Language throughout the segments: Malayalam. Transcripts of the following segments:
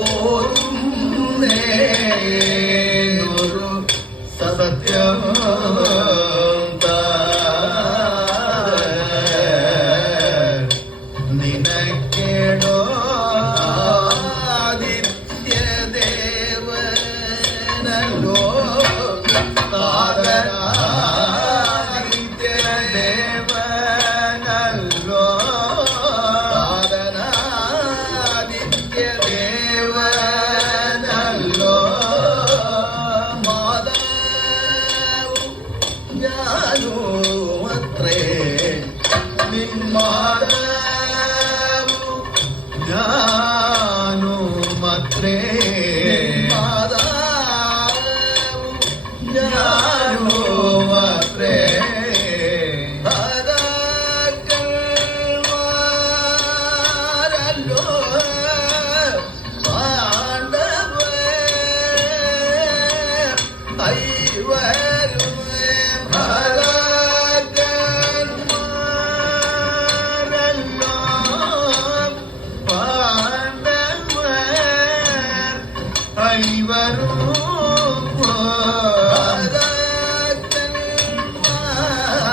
പോരുന്നേനൊരു സത്യം നിനക്കേടോ ആദിത്യദേവനല്ലോ ആദിത്യദേവനല്ലോ ആദിത്യദേവനല്ലോ മാതാവു ഞാനുമത്രേ നിന്മാതാവു ഞാനുമത്രേ മാതാവു ഞാനുമത്രേ ഭരാക്കന്മാരല്ലോ പാണ്ഡവർ ഐവരുമേ ഭരാക്കന്മാരല്ലോ പാണ്ഡവർ ഐവരും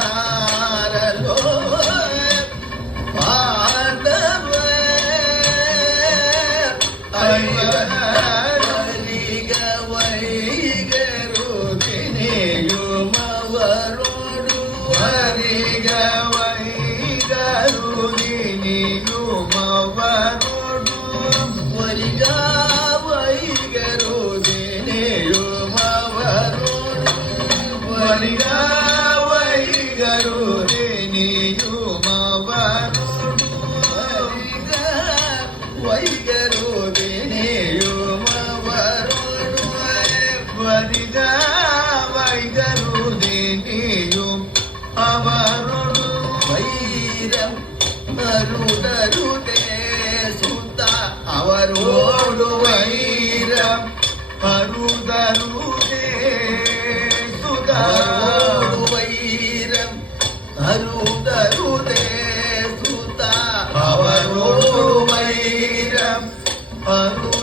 ഭരാക്കന്മാരല്ലോ പാണ്ഡവർ ഐവരിക വൈകരുതിനിയുമവരോടു ഹരിക വൈകരുതിനിയുമവരോടു വരിക വൈകരുതിനിയുമവരോടു വരിക വൈകരുതിനിയുമവരോടു വരിക വൈകരുതിനിയും അവരോടു വൈരം അരുടരുടേ സുത അവരോടു വൈരം അരുടരുടേ സുത വൈരം അരുടരുടേ സുത അവരോടു വൈരം അരു